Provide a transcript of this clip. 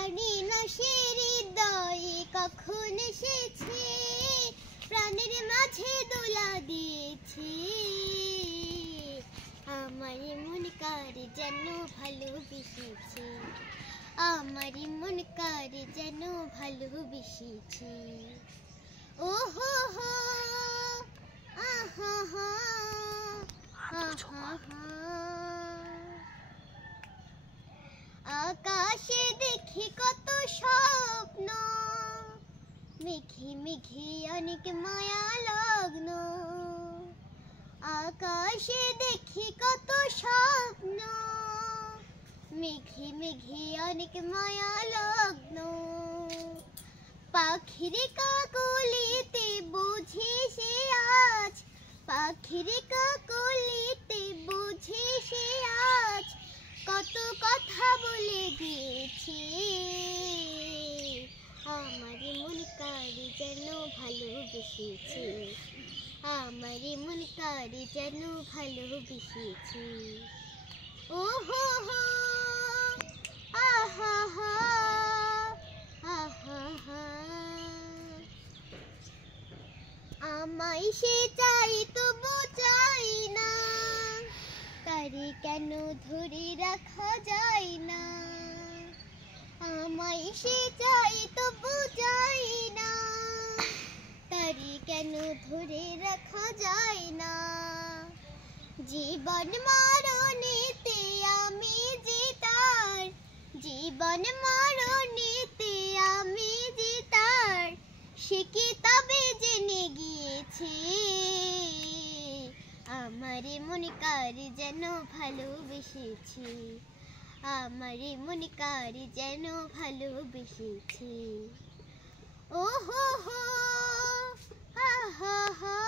জানি না সে হৃদয়ে কখন এসেছে, প্রাণের মাঝে দোলা দিয়েছে। আমার মন কারে যেন ভালোবেসেছে, আমার মন কারে যেন ভালোবেসেছে। ও হো হো, আহা হা, আহা হা। আকাশে দেখি কত স্বপ্ন, মেঘে মেঘে অনেক মায়া লগ্ন। আকাশে দেখি কত স্বপ্ন, মেঘে মেঘে অনেক মায়া লগ্ন। পাখির কাকলিতে বুঝি সে আজ, পাখির কাকলিতে বুঝি সে আজ কত কথা বলে গিয়েছে। আমার মন কারে যেন ভালোবেসেছে, আমার মন কারে যেন ভালোবেসেছে। ও হো হো, আহা হা, আহা হা। আমায় সে চাই তবু চাই না, তারে কেন ধরে রাখা যায় না। আমায় সে চাই তবু চাই না, তারে কেন ধরে রাখা যায় না। জীবন মরণেতে আমি যে তার, জীবন মরণেতে আমি যে তার, সে কি তবে জেনে গিয়েছে। আমার মন কারে যেন ভালোবেসেছে, আমার মন কারে যেন ভালোবেসেছে। ও হো হো, আহা হা।